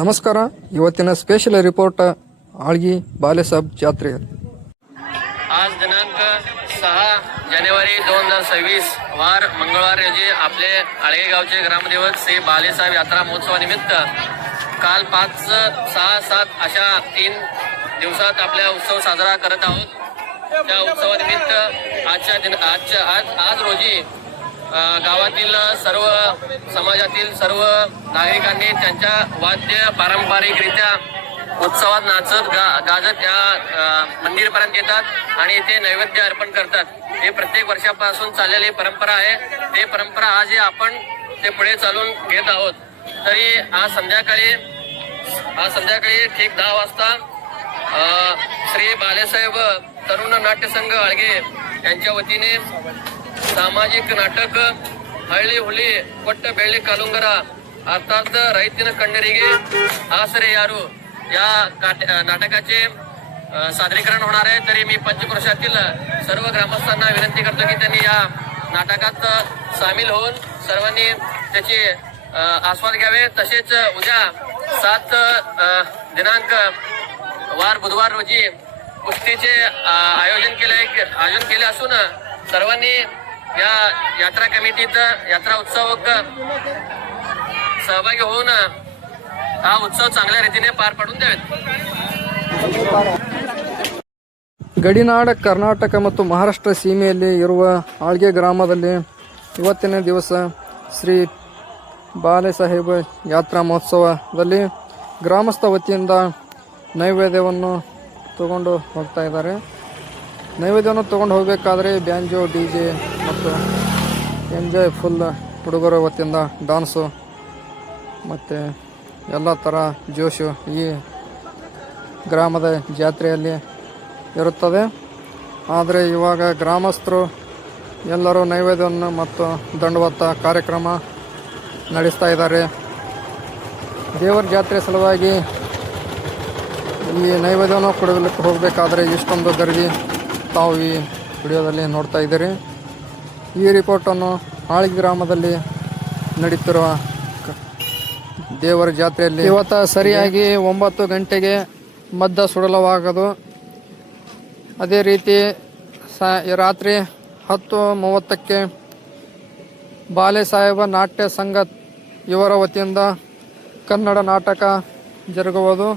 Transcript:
ನಮಸ್ಕಾರ. ಇವತ್ತಿನ special report Algi बालेसाहेब जात्रे. आज दिनांक 6 जानेवारी 2026 वार मंगळवार रोजी आपले आळगे गावचे ग्रामदेवत श्री बालेसाहेब यात्रा महोत्सवानिमित्त काल 5, 6, 7 अशा 3 दिवसात आपल्या उत्सव साजरा करत आहोत. त्या उत्सवानिमित्त आज रोजी गावातील सर्व समाजातील सर्व नागरिकांनी त्यांच्या वाद्य पारंपरिकरित्या उत्सवात नाचत गाजत या मंदिरपर्यंत येतात आणि इथे नैवेद्य अर्पण करतात. हे प्रत्येक वर्षापासून चाललेली परंपरा आहे. ते परंपरा आज आपण ते पुढे चालून घेत आहोत. तरी आज संध्याकाळी ठीक 10 वाजता श्री बालेसाहेब तरुण नाट्य संघ आळगे यांच्या वतीने सामाजिक नाटक हळली हुली ಕೊಟ್ಟ ಬೆಳ್ಳಿ कालुंगरा अर्थात ರೈತನ कण्णರಿಗೆ आसरे यारू या नाटकाचे सादरीकरण होणार आहे. तरी मी पंचक्रोशातील सर्व ग्रामस्थांना विनंती करतो की त्यांनी या नाटकात सामील होऊन सर्वांनी त्याची आस्वाद घ्यावे. तसेच उद्या 7 दिनांक वार बुधवार रोजी कुस्तीचे आयोजन केले असून सर्वांनी या यात्रा कमिटीत यात्रा उत्सव सहभागी होऊन हा उत्सव चांगल्या रीतीने पार पाडून द्यावेत. ಗಡಿನಾಡ ಕರ್ನಾಟಕ ಮತ್ತು ಮಹಾರಾಷ್ಟ್ರ ಸೀಮೆಯಲ್ಲಿ ಇರುವ ಆಳ್ಗೆ ಗ್ರಾಮದಲ್ಲಿ ಇವತ್ತಿನ ದಿವಸ ಶ್ರೀ ಬಾಲೆಸಾಹೇಬ ಯಾತ್ರಾ ಮಹೋತ್ಸವದಲ್ಲಿ ಗ್ರಾಮಸ್ಥ ವತಿಯಿಂದ ನೈವೇದ್ಯವನ್ನು ತಗೊಂಡು ಹೋಗ್ತಾ ಇದ್ದಾರೆ. ನೈವೇದ್ಯವನ್ನು ತೊಗೊಂಡು ಹೋಗಬೇಕಾದ್ರೆ ಬ್ಯಾಂಜೋ DJ ಮತ್ತು ಎಂಜಾಯ್ ಫುಲ್ ಹುಡುಗರ ವತಿಯಿಂದ ಡಾನ್ಸು ಮತ್ತು ಎಲ್ಲ ಥರ ಜೋಶು ಈ ಗ್ರಾಮದ ಜಾತ್ರೆಯಲ್ಲಿ ಇರುತ್ತದೆ. ಆದರೆ ಇವಾಗ ಗ್ರಾಮಸ್ಥರು ಎಲ್ಲರೂ ನೈವೇದ್ಯವನ್ನು ಮತ್ತು ದಂಡವತ್ತ ಕಾರ್ಯಕ್ರಮ ನಡೆಸ್ತಾ ಇದ್ದಾರೆ. ದೇವರ ಜಾತ್ರೆ ಸಲುವಾಗಿ ಈ ನೈವೇದ್ಯವನ್ನು ಕೊಡಲಿಕ್ಕೆ ಹೋಗಬೇಕಾದ್ರೆ ಇಷ್ಟೊಂದು ಗರ್ವಿ ತಾವು ಈ ವಿಡಿಯೋದಲ್ಲಿ ನೋಡ್ತಾ ಇದ್ದೀರಿ. ಈ ರಿಪೋರ್ಟನ್ನು ಆಳ್ಗಿ ಗ್ರಾಮದಲ್ಲಿ ನಡೀತಿರುವ ದೇವರ ಜಾತ್ರೆಯಲ್ಲಿ ಇವತ್ತು ಸರಿಯಾಗಿ 9 ಗಂಟೆಗೆ ಮದ್ದ ಸುಡಲವಾಗದು. ಅದೇ ರೀತಿ ರಾತ್ರಿ 10:30ಕ್ಕೆ ಬಾಲೆಸಾಹೇಬ ನಾಟ್ಯ ಸಂಘ ಇವರ ವತಿಯಿಂದ ಕನ್ನಡ ನಾಟಕ ಜರುಗುವುದು.